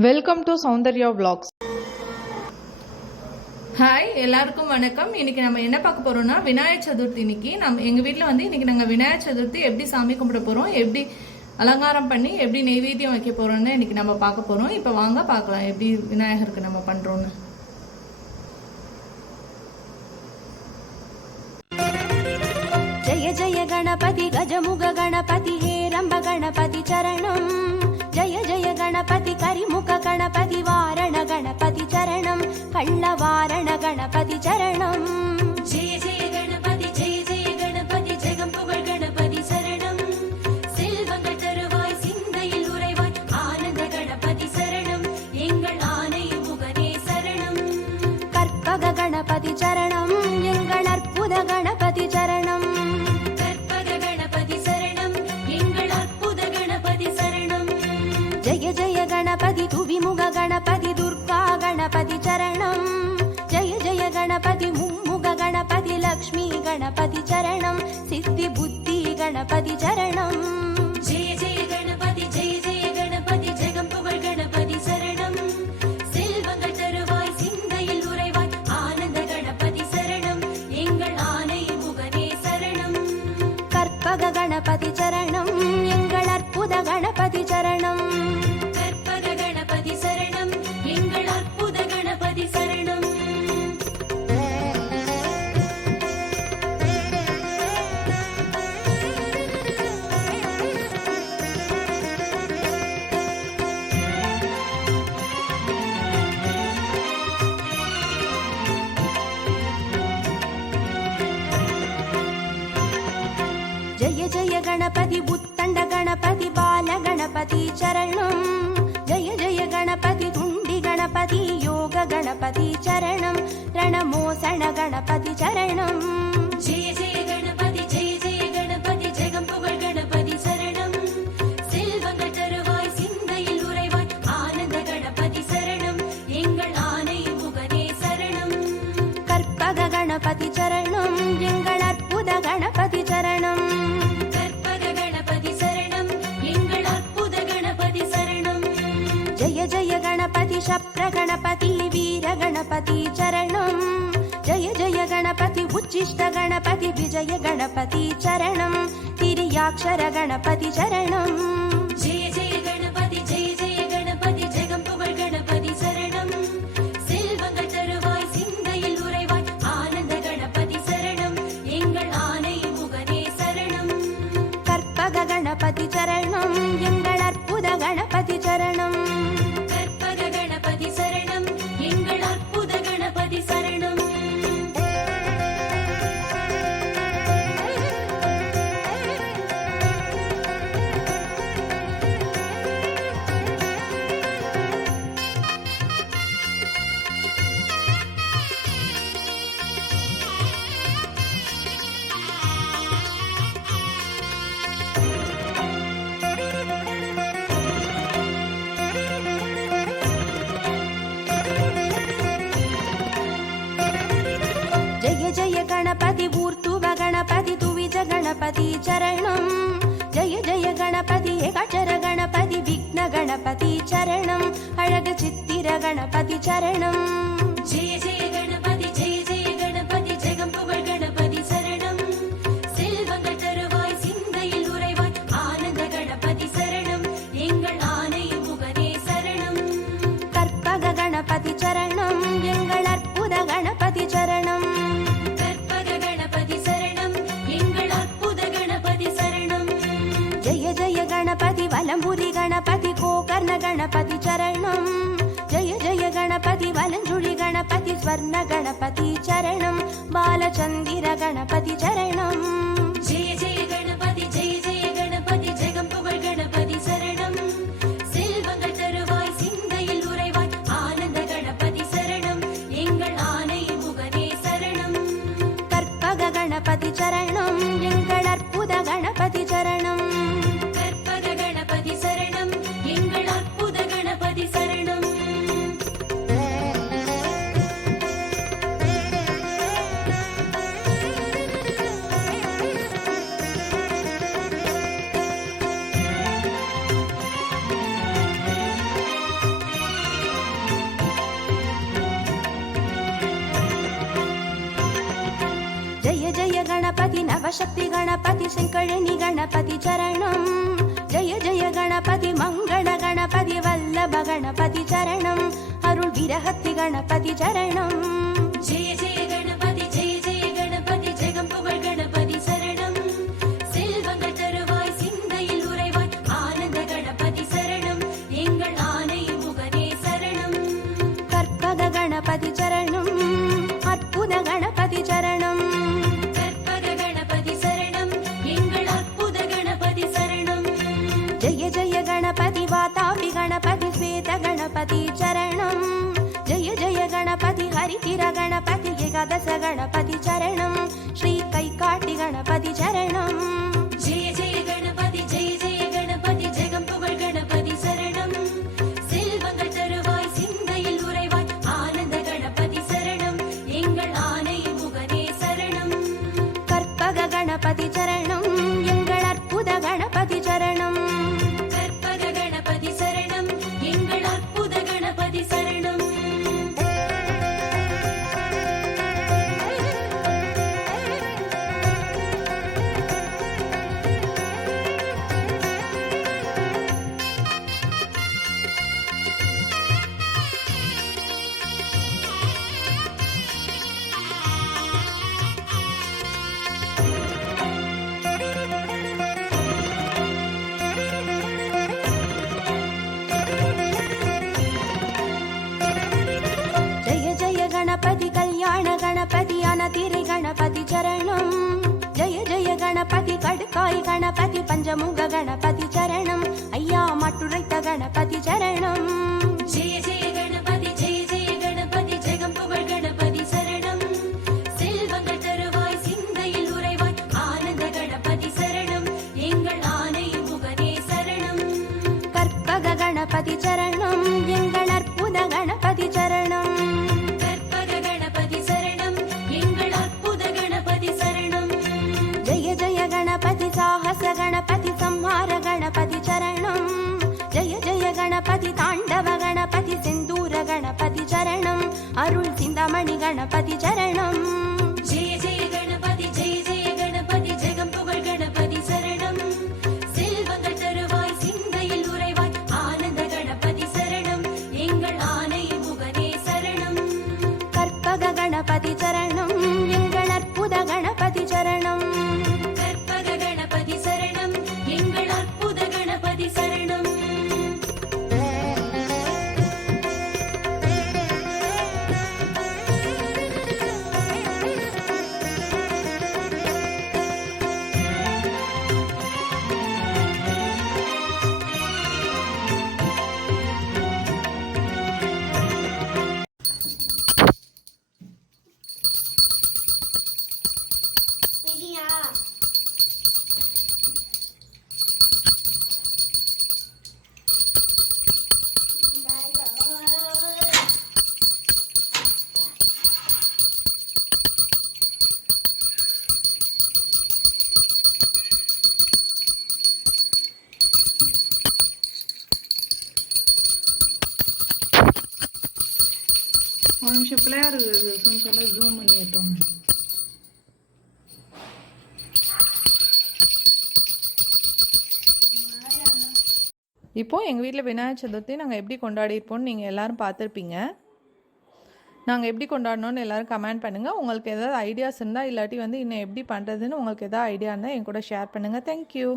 Welcome to Soundarya vlogs hi எல்லாருக்கும் வணக்கம். இன்னைக்கு நம்ம என்ன பார்க்க போறோம்னா விநாயகர் சதுர்த்தி இன்னைக்கு. நம்ம எங்க வீட்டில் வந்து இன்னைக்கு நாங்கள் விநாயகர் சதுர்த்தி எப்படி சாமி கும்பிட போறோம் எப்படி அலங்காரம் பண்ணி எப்படி நெய்வேத்தியம் வைக்க போறோம்னு இன்னைக்கு நம்ம பார்க்க போறோம். இப்போ வாங்க பார்க்கலாம் எப்படி விநாயகருக்கு நம்ம பண்றோம்னு. ஜய ஜெய கணபதி கஜமுக கணபதி ஹேரம்ப கணபதி சரணம். கள்ளவாரண கணபதி சரணம் ஜெய ஜெய கணபதி ஜெய ஜெய கணபதி ஜெகம் புகழ் கணபதி சரணம். செல்வங்கள் தருவாய் சிந்தையில் ಗಣಪತಿ ಚರ గణపతి ఉత్తండ గణపతి బాల గణపతి చరణం జయ జయ గణపతి తుండి గణపతి యోగ గణపతి చరణం రణమోసణ గణపతి చరణం జయ జయ గణపతి జయ జయ గణపతి జగம்புகழ் గణపతి சரணம் செல்வங்கள் தருவாய் சிந்தையில் உறைவாய் ஆனந்த கணபதி சரணம் எங்கள் ஆனை முகனே சரணம் கற்பக கணபதி சரணம் எங்கள் அற்புத கணபதி गणपति चरणम् जय जय गणपति उच्चिष्ट गणपति विजय गणपति चरणम् तिर्याक्षर गणपति चरणम् ஜெய ஜெய கணபதி ஜெய ஜெய கணபதி ஜெகம் புகழ் கணபதி சரணம் செல்வங்கள் தருவாய் சிந்தையில் உறைவாய் ஆனந்த கணபதி சரணம் எங்கள் ஆனை முகனே சரணம் கற்பக गणपति चरणम् గణపతి చరణం. జయ జయ గణపతి ఏకచర గణపతి విఘ్న గణపతి చరణం. అడగ చిత్తిర గణపతి చరణం. గణపతి చరణం బాలచందిర గణపతి చరణం. శక్తి గణపతి శంకరిణి గణపతి చరణం జయ జయ గణపతి మంగళ గణపతి వల్లభ గణపతి చరణం அருள் விரகத்தி கணபதி சரணம் காய் கணபதி பஞ்சமுக கணபதி சரணம். ஐயா மட்டுரைத்த கணபதி சரணம். గణపతి చరణం. கொஞ்சம் கிளியர் கொஞ்சம் ஜூம் பண்ணி விட்டோம் இப்போது எங்கள் வீட்டில் விநாயகர் சதுர்த்தி நாங்கள் எப்படி கொண்டாடிருப்போம்னு நீங்கள் எல்லோரும் பார்த்துருப்பீங்க. நாங்கள் எப்படி கொண்டாடணும்னு எல்லோரும் கமெண்ட் பண்ணுங்கள் உங்களுக்கு எதாவது ஐடியாஸ் இருந்தால் இல்லாட்டி வந்து இன்னும் எப்படி பண்ணுறதுன்னு உங்களுக்கு எதாவது ஐடியா இருந்தால் என் கூட ஷேர் பண்ணுங்கள் தேங்க்யூ